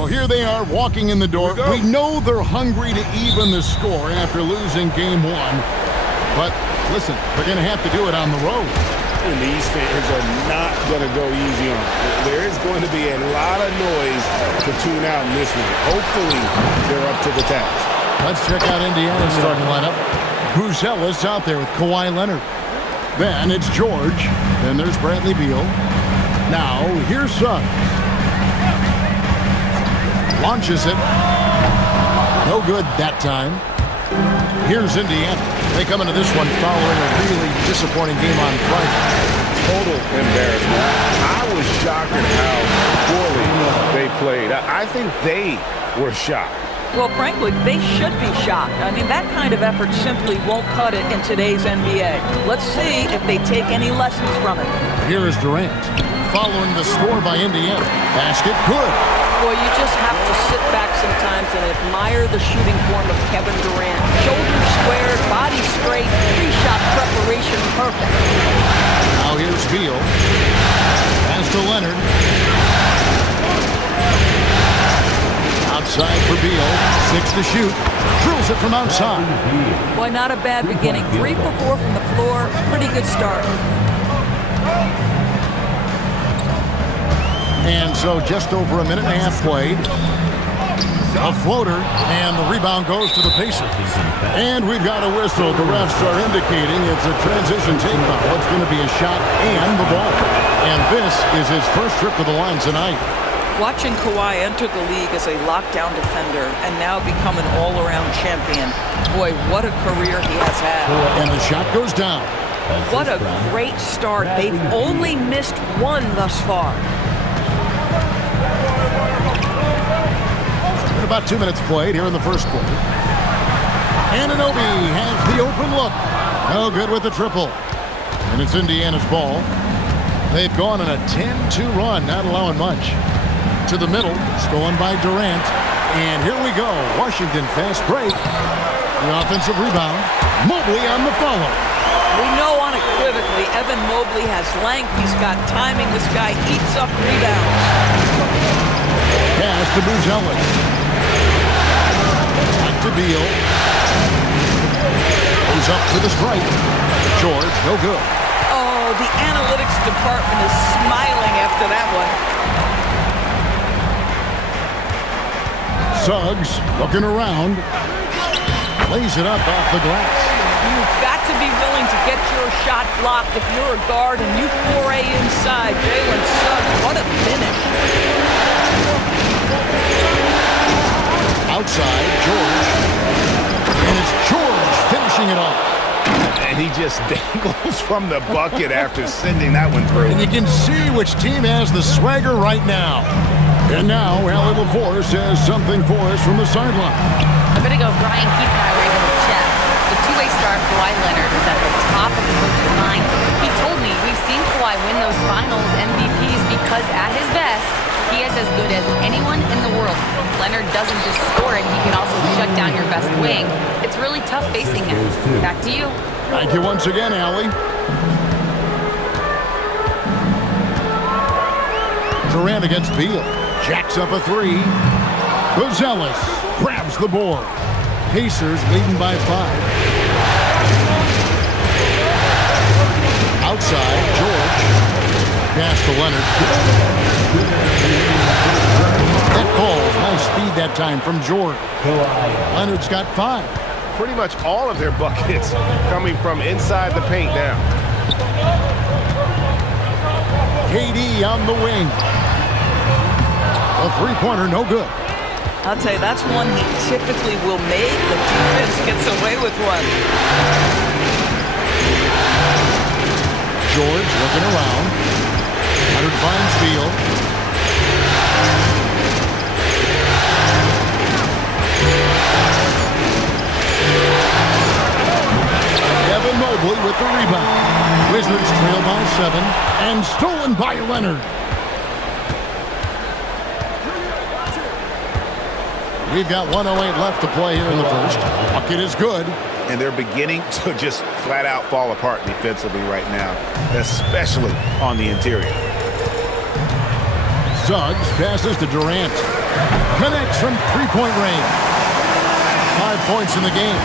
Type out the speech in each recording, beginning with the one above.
Well, here they are walking in the door. We know they're hungry to even the score after losing game one. But listen, they're going to have to do it on the road. And these fans are not going to go easy on them. There is going to be a lot of noise to tune out in this one. Hopefully, they're up to the task. Let's check out Indiana's starting lineup. Buzelis out there with Kawhi Leonard. Then it's George. Then there's Bradley Beal. Now, here's Suggs. Launches it. No good that time. Here's Indiana. They come into this one following a really disappointing game on Friday. Total embarrassment. I was shocked at how poorly they played. I think they were shocked. Well, frankly, they should be shocked. I mean, that kind of effort simply won't cut it in today's NBA. Let's see if they take any lessons from it. Here is Durant. Following the score by Indiana. Basket good. Boy, you just have to sit back sometimes and admire the shooting form of Kevin Durant. Shoulders squared, body straight, three-shot preparation perfect. Now here's Beal. Pass to Leonard. Outside for Beal. 6 to shoot. Drills it from outside. Boy, not a bad beginning. 3 for 4 from the floor. Pretty good start. And so just over a minute and a half played. A floater, and the rebound goes to the Pacers. And we've got a whistle. The refs are indicating it's a transition take foul. It's going to be a shot and the ball. And this is his first trip to the line tonight. Watching Kawhi enter the league as a lockdown defender and now become an all-around champion. Boy, what a career he has had. And the shot goes down. What a great start. They've only missed one thus far. About 2 minutes played here in the first quarter. Anunoby has the open look. No good with the triple. And it's Indiana's ball. They've gone on a 10-2 run, not allowing much. To the middle, stolen by Durant. And here we go. Washington fast break. The offensive rebound. Mobley on the follow. We know unequivocally Evan Mobley has length. He's got timing. This guy eats up rebounds. Pass to Buzelis. To Beal. Goes up to the stripe. George, no good. Oh, the analytics department is smiling after that one. Suggs looking around. Lays it up off the glass. You've got to be willing to get your shot blocked if you're a guard and you foray inside. Jalen Suggs, what a finish. Outside, George. And it's George finishing it off. And he just dangles from the bucket after sending that one through. And you can see which team has the swagger right now. And now, Allie LaForce says something for us from the sideline. I'm going to go Brian Keith and I right in the chat. The two-way star, Kawhi Leonard, is at the top of the coach's mind. He told me we've seen Kawhi win those finals MVPs because at his best, he is as good as anyone in the world. Leonard doesn't just score it, he can also shut down your best wing. It's really tough facing him. Back to you. Thank you once again, Allie. Durant against Beal. Jacks up a three. Buzelis grabs the board. Pacers leading by 5. Outside, George. Pass to Leonard. That ball, nice feed that time from George. Leonard's got 5. Pretty much all of their buckets coming from inside the paint now. KD on the wing. A three-pointer, no good. I'll tell you, that's one he typically will make. The defense gets away with one. George looking around. Leonard finds Beal. Evan Mobley with the rebound. Wizards trail by 7 and stolen by Leonard. We've got 1:08 left to play here in the first. Bucket is good. And they're beginning to just flat out fall apart defensively right now, especially on the interior. Suggs passes to Durant. Connects from three-point range. 5 points in the game.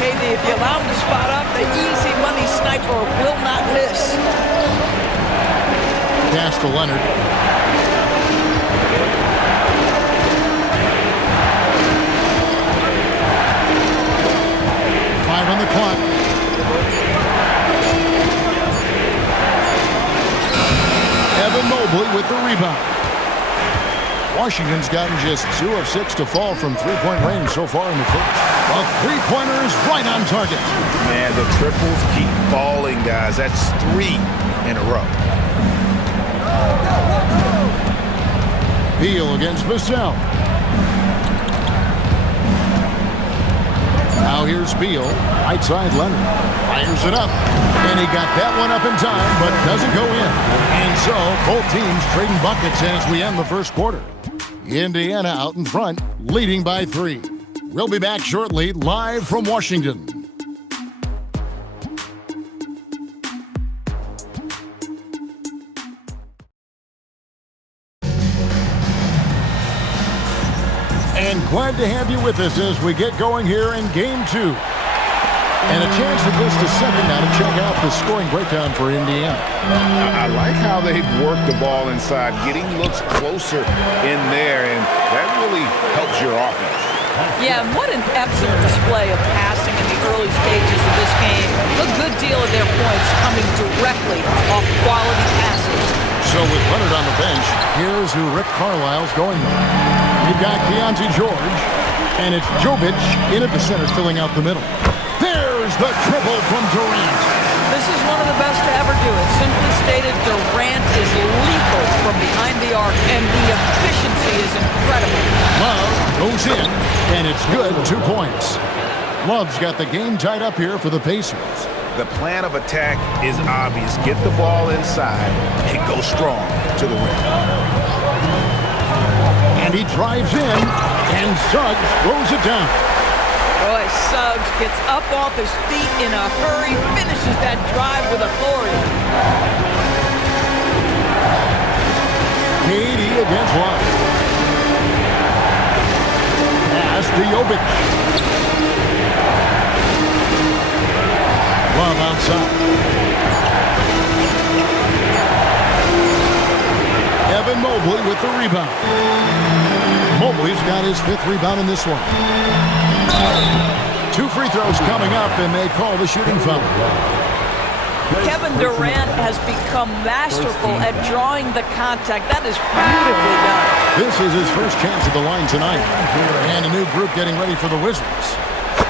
KD, if you allow him to spot up, the easy money sniper will not miss. Pass to Leonard. Five on the clock. Evan Mobley with the rebound. Washington's gotten just 2 of 6 to fall from three-point range so far in the first. A three-pointer is right on target. Man, the triples keep falling, guys. That's 3 in a row. Beal against Vassell. Now here's Beal. Right side Leonard. Fires it up. And he got that one up in time, but doesn't go in. And so, both teams trading buckets as we end the first quarter. Indiana out in front, leading by 3. We'll be back shortly, live from Washington. And glad to have you with us as we get going here in Game 2. And a chance for just a second now to check out the scoring breakdown for Indiana. I like how they've worked the ball inside, getting looks closer in there, and that really helps your offense. Yeah, and what an excellent display of passing in the early stages of this game. A good deal of their points coming directly off quality passes. So with Leonard on the bench, here's who Rick Carlisle's going with. You've got Keontae George, and it's Jovic in at the center filling out the middle. There's the triple from Durant. This is one of the best to ever do it. Simply stated, Durant is lethal from behind the arc, and the efficiency is incredible. Love goes in, and it's good. 2 points. Love's got the game tied up here for the Pacers. The plan of attack is obvious. Get the ball inside and go strong to the rim. And he drives in, and Suggs throws it down. Boy, Suggs gets up off his feet in a hurry, finishes that drive with authority. KD against Love. Pass to Jovic. Love outside. Evan Mobley with the rebound. Mobley's got his 5th rebound in this one. 2 free throws coming up, and they call the shooting foul. Kevin Durant has become masterful at drawing the contact. That is beautifully done. This is his first chance at the line tonight. And a new group getting ready for the Wizards.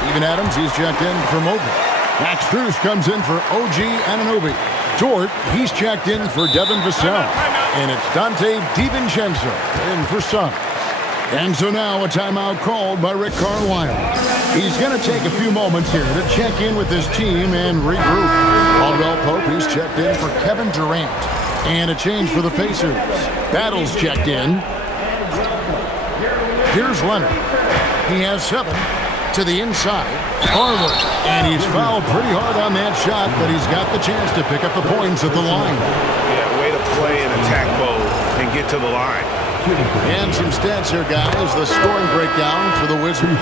Steven Adams, he's checked in for Mobley. Max Strus comes in for OG Anunoby. Dort, he's checked in for Devin Vassell. And it's Dante DiVincenzo in for Suggs. And so now a timeout called by Rick Carlisle. He's going to take a few moments here to check in with his team and regroup. Caldwell Pope, he's checked in for Kevin Durant. And a change for the Pacers. Battle's checked in. Here's Leonard. He has 7 to the inside. Harwood. And he's fouled pretty hard on that shot, but he's got the chance to pick up the points at the line. Yeah, way to play in attack mode and get to the line. And some stats here, guys. The scoring breakdown for the Wizards.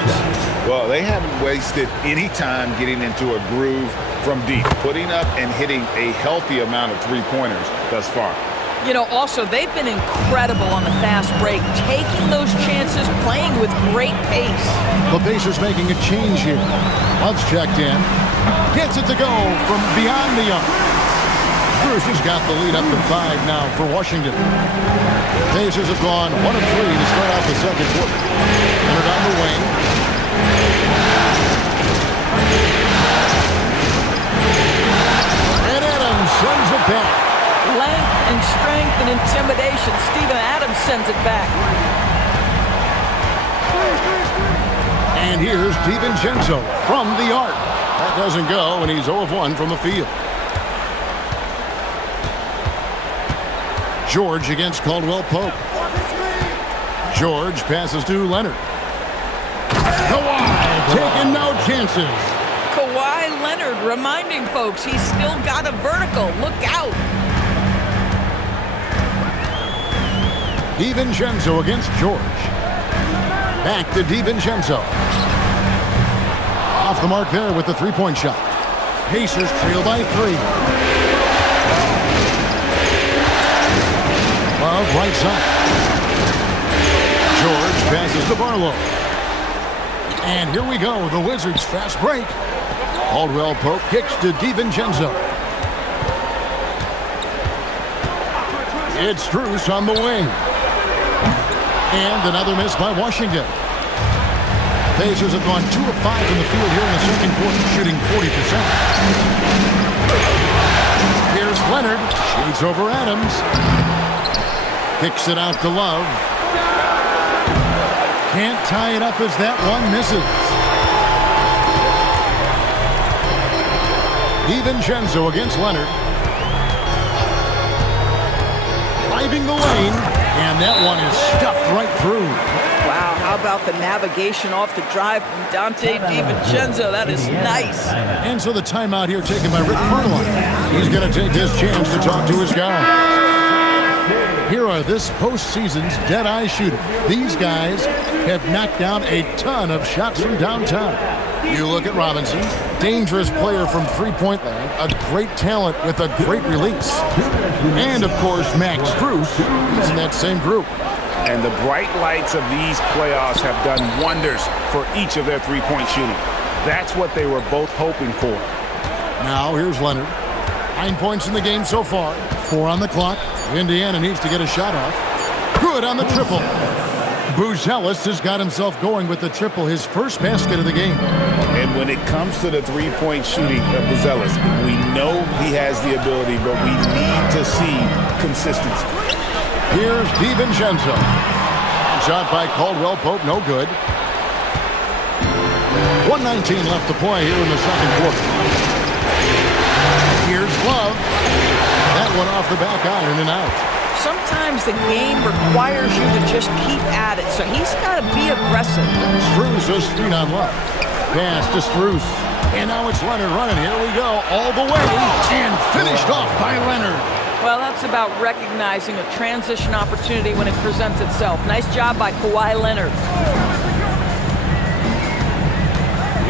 Well, they haven't wasted any time getting into a groove from deep, putting up and hitting a healthy amount of three-pointers thus far. You know, also, they've been incredible on the fast break, taking those chances, playing with great pace. The Pacers making a change here. Love's checked in. Gets it to go from beyond the arc. Bruce has got the lead up to 5 now for Washington. Pacers have gone 1 of 3 to start out the second quarter. Leonard on the wing. And Adams sends it back. Length and strength and intimidation. Steven Adams sends it back. And here's DiVincenzo from the arc. That doesn't go, and he's 0 of 1 from the field. George against Caldwell Pope. George passes to Leonard. Kawhi taking no chances. Kawhi Leonard reminding folks he's still got a vertical. Look out. DiVincenzo against George. Back to DiVincenzo. Off the mark there with the three-point shot. Pacers trail by 3. Love right side. George passes to Barlow. And here we go, the Wizards fast break. Caldwell Pope kicks to DiVincenzo. It's Strus on the wing. And another miss by Washington. The Pacers have gone 2 of 5 from the field here in the second quarter, shooting 40%. Here's Leonard. Shoots over Adams. Kicks it out to Love. Can't tie it up as that one misses. DiVincenzo against Leonard. Driving the lane, and that one is stuffed right through. Wow, how about the navigation off the drive from Dante DiVincenzo? That is nice. And so the timeout here taken by Rick Carlisle. He's going to take his chance to talk to his guys. Here are this postseason's dead-eye shooters. These guys have knocked down a ton of shots from downtown. You look at Robinson, dangerous player from three-point land, a great talent with a great release. And, of course, Max Strus is in that same group. And the bright lights of these playoffs have done wonders for each of their three-point shooting. That's what they were both hoping for. Now, here's Leonard. 9 points in the game so far. 4 on the clock. Indiana needs to get a shot off. Good on the triple. Buzelis has got himself going with the triple, his first basket of the game. And when it comes to the three-point shooting of Buzelis, we know he has the ability, but we need to see consistency. Here's DiVincenzo. Shot by Caldwell Pope, no good. 1:19 left to play here in the second quarter. Here's Love. That one off the back iron and out. Sometimes the game requires you to just keep at it, so he's got to be aggressive. Strus is street on Love. Pass to Strus. And now it's Leonard running. Here we go, all the way, and finished off by Leonard. Well, that's about recognizing a transition opportunity when it presents itself. Nice job by Kawhi Leonard.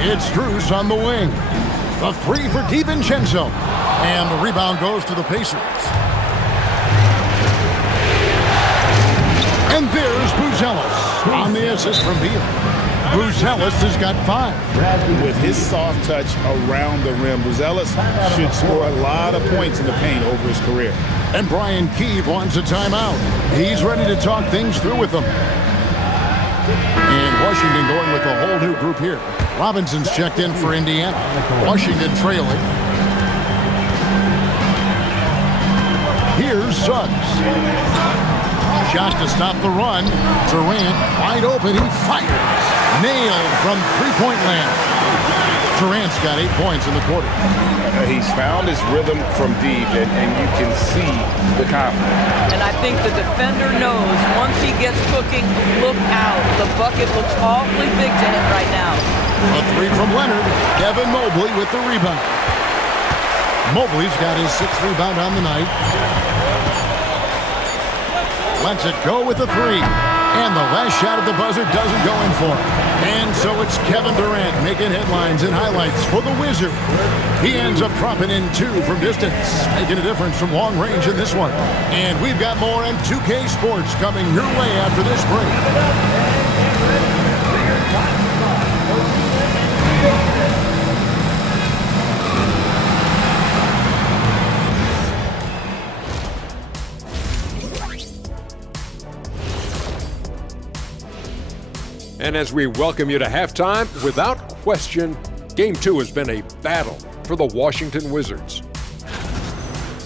It's Strus on the wing. The three for DiVincenzo. And the rebound goes to the Pacers. And there's Buzelis on the assist from Beal. Buzelis has got 5. With his soft touch around the rim, Buzelis should score a lot of points in the paint over his career. And Brian Keefe wants a timeout. He's ready to talk things through with them. And Washington going with a whole new group here. Robinson's checked in for Indiana. Washington trailing. Here's Suggs. Shot to stop the run. Durant wide open. He fires. Nailed from three-point land. Durant's got 8 points in the quarter. He's found his rhythm from deep, and you can see the confidence. And I think the defender knows once he gets cooking, look out. The bucket looks awfully big to him right now. A three from Leonard. Devin Mobley with the rebound. Mobley's got his 6th rebound on the night. Lets it go with the 3. And the last shot at the buzzer doesn't go in for him. And so it's Kevin Durant making headlines and highlights for the Wizards. He ends up dropping in 2 from distance, making a difference from long range in this one. And we've got more on 2K Sports coming your way after this break. And as we welcome you to halftime, without question, Game 2 has been a battle for the Washington Wizards.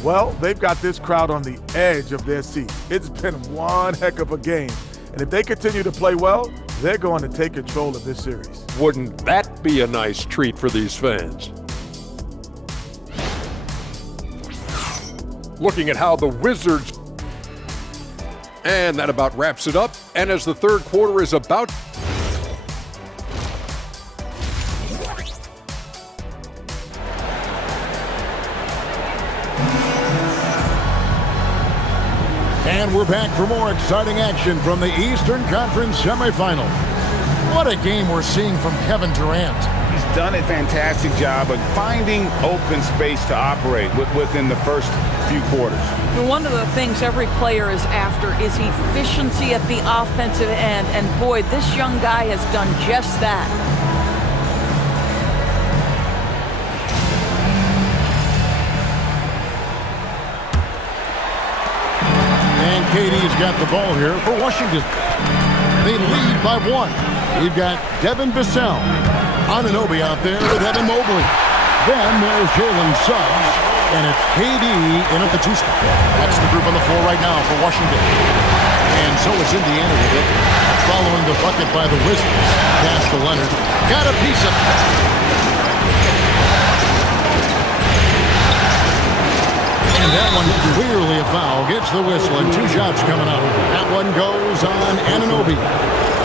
Well, they've got this crowd on the edge of their seats. It's been one heck of a game. And if they continue to play well, they're going to take control of this series. Wouldn't that be a nice treat for these fans? Looking at how the Wizards... And that about wraps it up. And as the third quarter is about... And we're we're back for more exciting action from the Eastern Conference semifinals. What a game we're seeing from Kevin Durant. He's done a fantastic job of finding open space to operate within the first few quarters. And one of the things every player is after is efficiency at the offensive end. And boy, this young guy has done just that. And KD's got the ball here for Washington. They lead by 1. We've got Devin Vassell. Anunoby out there with Evan Mobley. Then there's Jalen Suggs. And it's KD in at the 2 spot. That's the group on the floor right now for Washington. And so it's Indiana with it. Following the bucket by the Wizards. Pass to Leonard. Got a piece of it. And that one clearly a foul. Gets the whistle and 2 shots coming up. That one goes on Anunoby.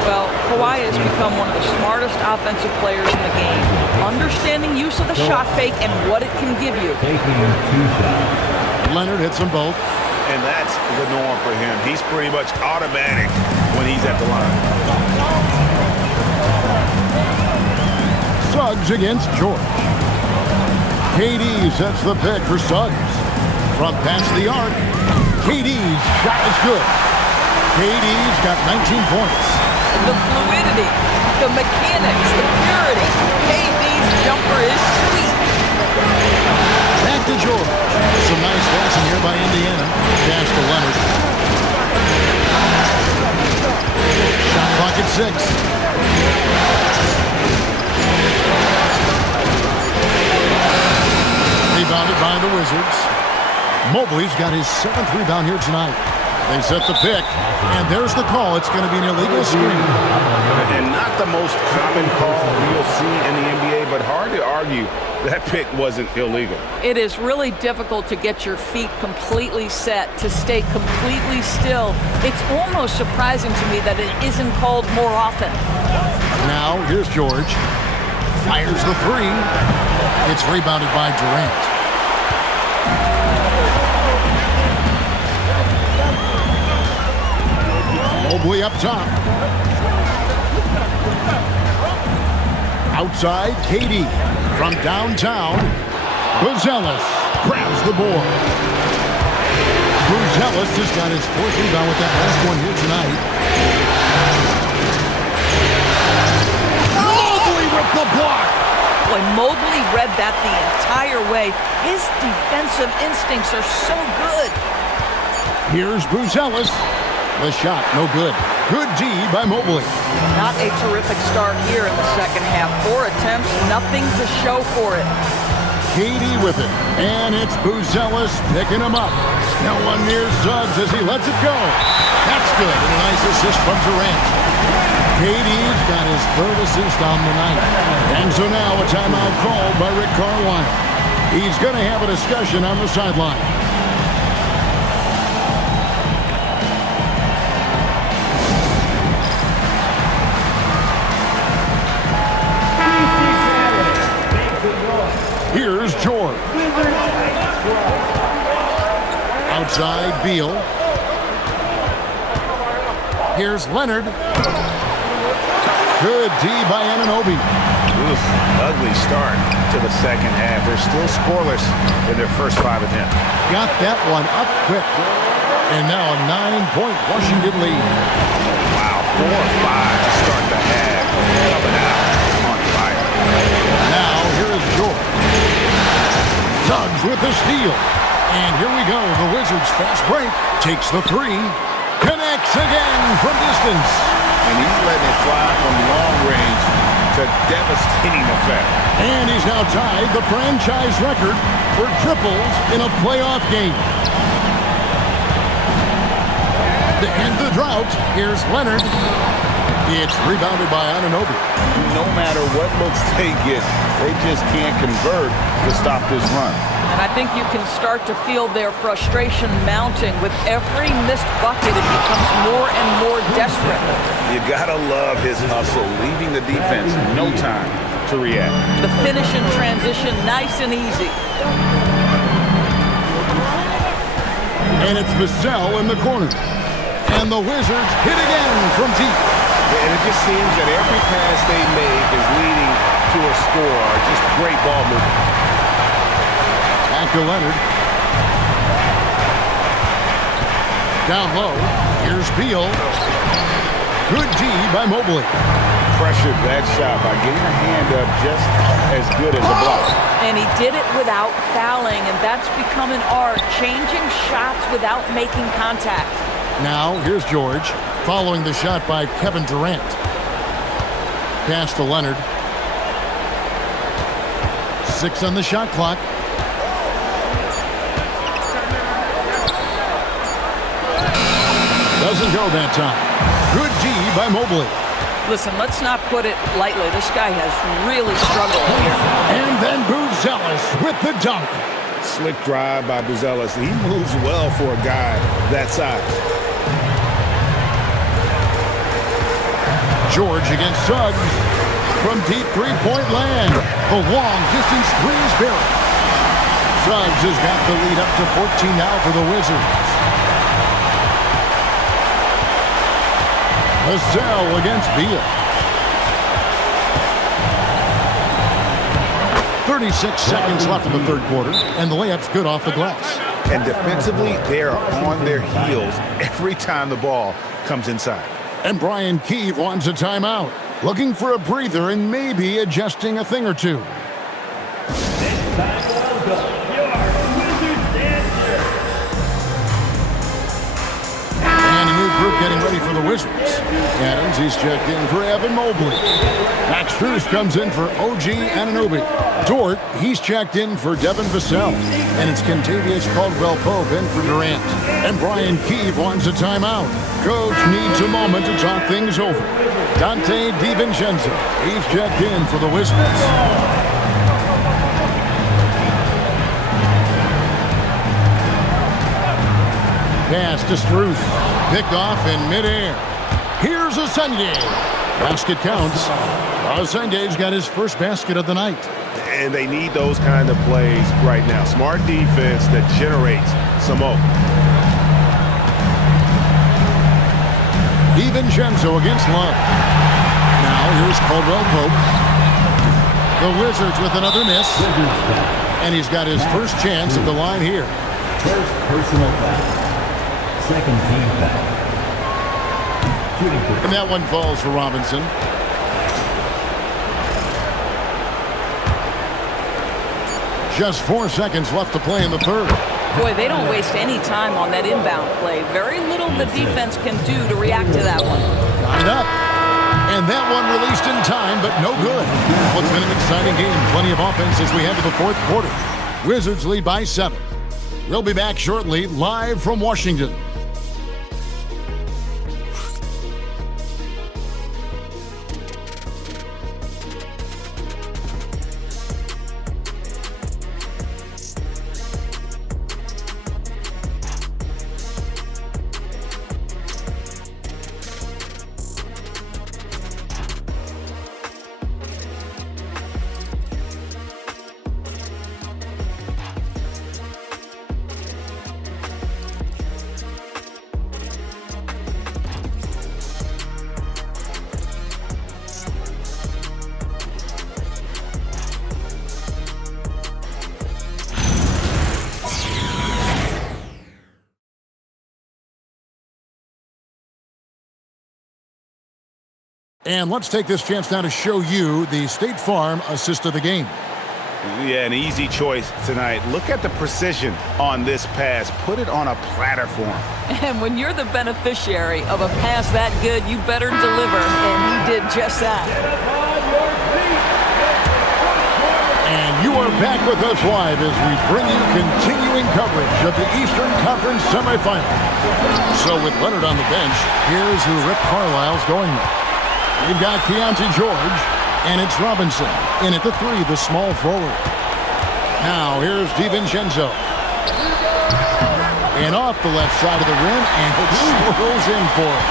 Well, Kawhi has become one of the smartest offensive players in the game, understanding use of the shot fake and what it can give you. Leonard hits them both. And that's the norm for him. He's pretty much automatic when he's at the line. Suggs against George. KD sets the pick for Suggs. From past the arc, KD's shot is good. KD's got 19 points. The fluidity, the mechanics, the purity. KD's jumper is sweet. Back to George. Some nice passing here by Indiana. Pass to Leonard. Shot clock at 6. Rebounded by the Wizards. Mobley's got his 7th rebound here tonight. They set the pick, and there's the call. It's going to be an illegal screen. And not the most common call you'll see in the NBA, but hard to argue that pick wasn't illegal. It is really difficult to get your feet completely set, to stay completely still. It's almost surprising to me that it isn't called more often. Now, here's George. Fires the 3. It's rebounded by Durant. Mobley up top. Outside, KD. From downtown, Buzelis grabs the board. Buzelis just got his 4th rebound with that last one here tonight. Mobley with the block. Boy, Mobley read that the entire way. His defensive instincts are so good. Here's Buzelis. The shot, no good. Good D by Mobley. Not a terrific start here in the second half. 4 attempts, nothing to show for it. KD with it. And it's Buzelis picking him up. No one near Suggs as he lets it go. That's good. And a nice assist from Durant. KD's got his 3rd assist on the night. And so now a timeout called by Rick Carlisle. He's going to have a discussion on the sideline. Here's George. Outside, Beal. Here's Leonard. Good D by Anunoby. Oof, ugly start to the second half. They're still scoreless in their first 5 attempts. Got that one up quick. And now a 9-point Washington lead. Wow, 4 or 5 to start the half. Coming out on fire. Now here is George. Suggs with the steal. And here we go. The Wizards fast break. Takes the 3. Connects again from distance. And he's letting it fly from long range to devastating effect. And he's now tied the franchise record for triples in a playoff game. To end the drought, here's Leonard. It's rebounded by Anunoby. No matter what looks they get, they just can't convert to stop this run. And I think you can start to feel their frustration mounting. With every missed bucket, it becomes more and more desperate. You gotta love his hustle, leaving the defense no time to react. The finish in transition, nice and easy. And it's Vassell in the corner. And the Wizards hit again from deep. And it just seems that every pass they make is leading to a score. Just great ball movement. Back to Leonard. Down low. Here's Beal. Good D by Mobley. Pressured that shot by getting a hand up just as good as a block. And he did it without fouling, and that's become an art, changing shots without making contact. Now, here's George, following the shot by Kevin Durant. Pass to Leonard. 6 on the shot clock. Doesn't go that time. Good D by Mobley. Listen, let's not put it lightly. This guy has really struggled here. And then Buzelis with the dunk. Slick drive by Buzelis. He moves well for a guy that size. George against Suggs. From deep three-point land. The long-distance three is buried. Suggs has got the lead up to 14 now for the Wizards. Vassell against Beal. 36 seconds left in the third quarter, and the layup's good off the glass. And defensively, they are on their heels every time the ball comes inside. And Brian Keefe wants a timeout, looking for a breather and maybe adjusting a thing or two. And a new group getting ready for the Wizards. Adams, he's checked in for Evan Mobley. Max Strus comes in for OG Anunoby. Dort, he's checked in for Devin Vassell. And it's Kentavious Caldwell-Pope in for Durant. And Brian Keefe wants a timeout. Coach needs a moment to talk things over. Dante DiVincenzo, he's checked in for the Wizards. Pass to Strus. Picked off in midair. Here's Asende. Basket counts. Asende's got his first basket of the night. And they need those kind of plays right now. Smart defense that generates some more. DiVincenzo against Love. Now here's Caldwell-Pope. The Wizards with another miss. And he's got his first chance at the line here. First personal foul. Second team foul. And that one falls for Robinson. Just 4 seconds left to play in the third. Boy, they don't waste any time on that inbound play. Very little the defense can do to react to that one. Got it up. And that one released in time, but no good. Well, it's been an exciting game. Plenty of offense as we head to the fourth quarter. Wizards lead by 7. We'll be back shortly, live from Washington. And let's take this chance now to show you the State Farm assist of the game. Yeah, an easy choice tonight. Look at the precision on this pass. Put it on a platter for him. And when you're the beneficiary of a pass that good, you better deliver. And he did just that. And you are back with us live as we bring you continuing coverage of the Eastern Conference semifinal. So with Leonard on the bench, here's who Rick Carlisle's going with. We've got Keontae George, and it's Robinson in at the 3, the small forward. Now here's DiVincenzo. And off the left side of the rim, and it swirls in for him.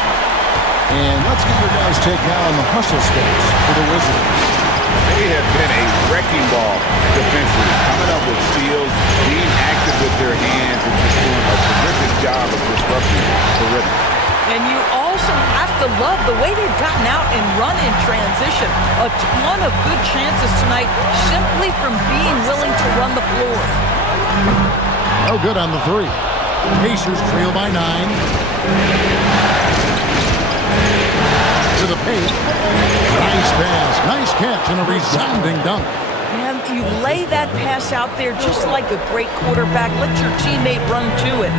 And let's get your guys' take now on the hustle stats for the Wizards. They have been a wrecking ball defensively, coming up with steals, being active with their hands, and just doing a terrific job of disrupting the rhythm. And you also have to love the way they've gotten out and run in transition. A ton of good chances tonight simply from being willing to run the floor. No good on the three. Pacers trail by 9. To the paint. Nice pass. Nice catch and a resounding dunk. And you lay that pass out there just like a great quarterback. Let your teammate run to it.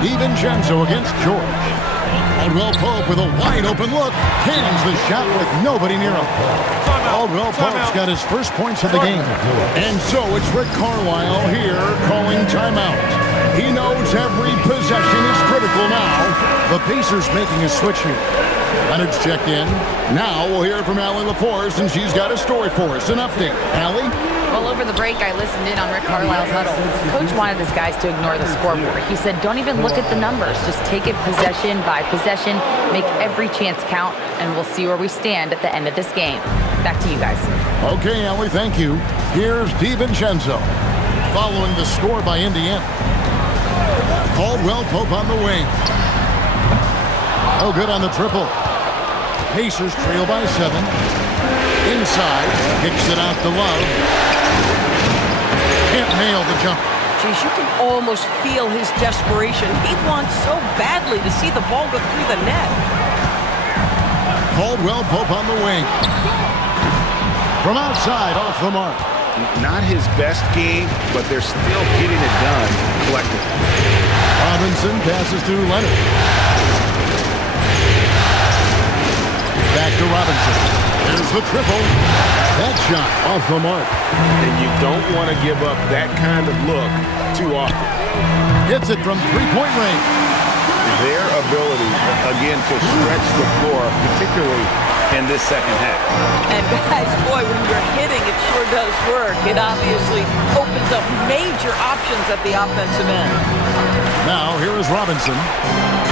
DiVincenzo against George. Caldwell Pope with a wide open look. Cans the shot with nobody near him. Caldwell Pope's got his first points of the game. And so it's Rick Carlisle here calling timeout. He knows every possession is critical now. The Pacers making a switch here. Leonard's checked in. Now we'll hear from Allie LaForce, and she's got a story for us. An update. Allie? Well, over the break, I listened in on Rick Carlisle's huddle. Coach wanted his guys to ignore the scoreboard. He said, don't even look at the numbers. Just take it possession by possession, make every chance count, and we'll see where we stand at the end of this game. Back to you guys. Okay, Allie, thank you. Here's DiVincenzo. Following the score by Indiana. Caldwell Pope on the wing. No good on the triple. Pacers trail by 7. Inside, kicks it out to Love. Can't nail the jumper. Geez, you can almost feel his desperation. He wants so badly to see the ball go through the net. Caldwell Pope on the wing. From outside, off the mark. Not his best game, but they're still getting it done collectively. Robinson passes to Leonard. Back to Robinson. There's the triple. That shot off the mark. And you don't want to give up that kind of look too often. Hits it from three-point range. Their ability, again, to stretch the floor, particularly in this second half. And guys, boy, when you're hitting, it sure does work. It obviously opens up major options at the offensive end. Now, here is Robinson.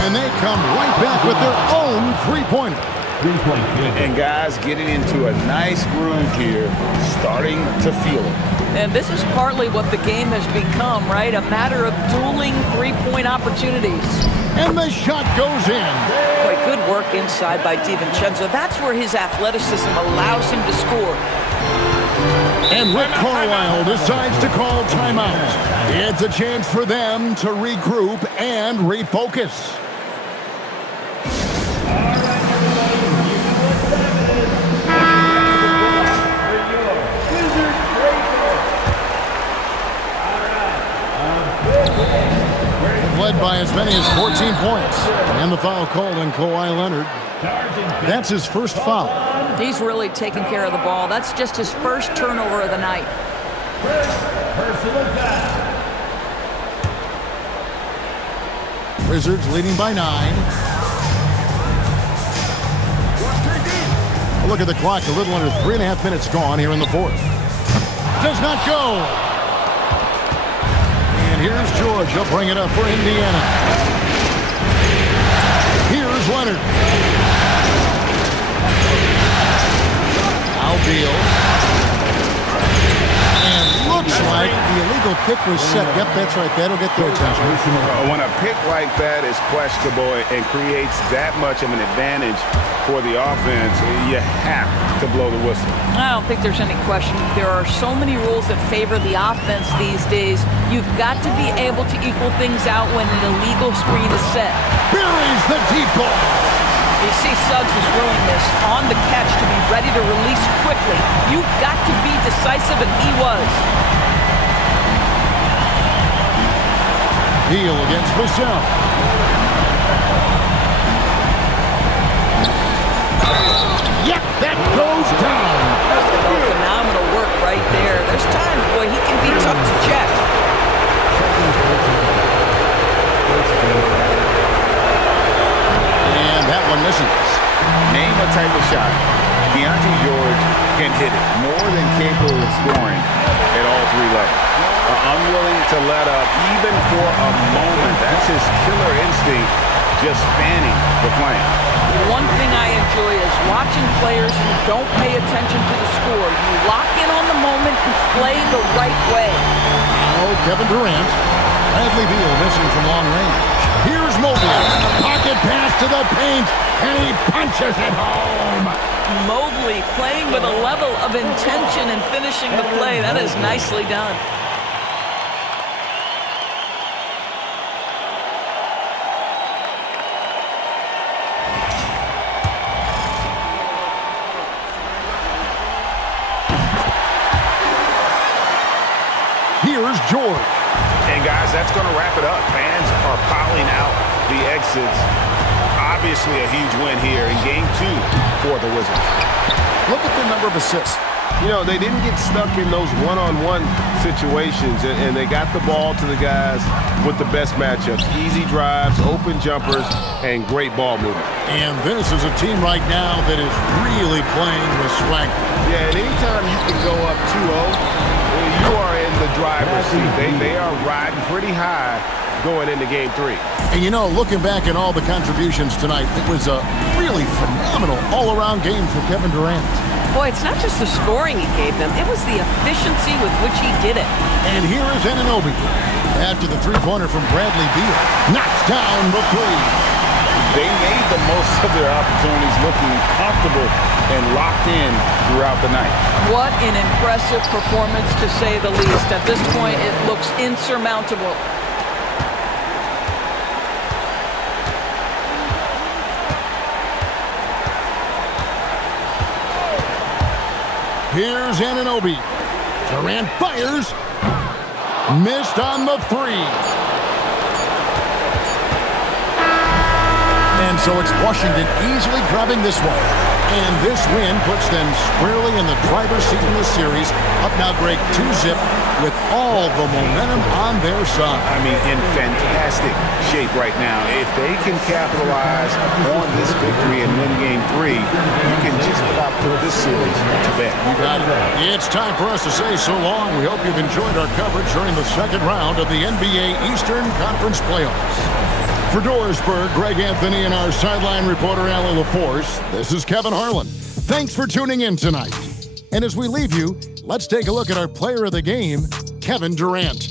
And they come right back with their own three-pointer. And guys getting into a nice groove here, starting to feel it. And this is partly what the game has become, right? A matter of dueling three-point opportunities. And the shot goes in. Boy, good work inside by DiVincenzo. That's where his athleticism allows him to score. And Rick Carlisle decides to call timeout. It's a chance for them to regroup and refocus. Led by as many as 14 points. And the foul called on Kawhi Leonard. That's his first foul. He's really taking care of the ball. That's just his first turnover of the night. Wizards leading by 9. Look at the clock. A little under 3.5 minutes gone here in the fourth. Does not go. And here's George. He'll bring it up for Indiana. Here's Leonard. Beal. And looks like the illegal kick was set. Yep, that's right. That'll get their attention. When a pick like that is questionable and creates that much of an advantage for the offense, you have to blow the whistle. I don't think there's any question. There are so many rules that favor the offense these days. You've got to be able to equal things out when an illegal screen is set. Buries the deep ball. You see Suggs' willingness on the catch to be ready to release quickly. You've got to be decisive, and he was. Beal against Vassell. Yep, that goes down. Phenomenal work right there. There's times, boy, he can be tough to check. And that one misses. Name a type of shot Keontae George can hit it, more than capable of scoring at all three levels. Unwilling to let up even for a moment. That's his killer instinct, just fanning the flame. One thing I enjoy is watching players who don't pay attention to the score. You lock in on the moment and play the right way. Oh, Kevin Durant. Bradley Beal missing from long range. Here's Mobley. Pocket pass to the paint, and he punches it home. Mobley playing with a level of intention and finishing the play. That is nicely done. Here's George. And guys, that's going to wrap it up. Fans are piling out the exits. Obviously a huge win here in Game 2 for the Wizards. Look at the number of assists. You know, they didn't get stuck in those one-on-one situations, and they got the ball to the guys with the best matchups. Easy drives, open jumpers, and great ball movement. And this is a team right now that is really playing with swagger. Yeah, and anytime you can go up 2-0, you are in the driver's seat. They are riding pretty high going into Game 3. And you know, looking back at all the contributions tonight, it was a really phenomenal all-around game for Kevin Durant. Boy, it's not just the scoring he gave them. It was the efficiency with which he did it. And here is Anunoby. After the three-pointer from Bradley Beal. Knocks down the three. They made the most of their opportunities, looking comfortable and locked in throughout the night. What an impressive performance, to say the least. At this point, it looks insurmountable. Here's Anunoby. Durant fires. Missed on the three. And so it's Washington easily grabbing this one. And this win puts them squarely in the driver's seat in this series. Up now, Greg, 2-0 with all the momentum on their side. I mean, in fantastic shape right now. If they can capitalize on this victory and win Game 3, you can just about put this series to bed. You got it. It's time for us to say so long. We hope you've enjoyed our coverage during the second round of the NBA Eastern Conference Playoffs. For Dorisburg, Greg Anthony, and our sideline reporter, Alan LaForce, this is Kevin Harlan. Thanks for tuning in tonight. And as we leave you, let's take a look at our player of the game, Kevin Durant.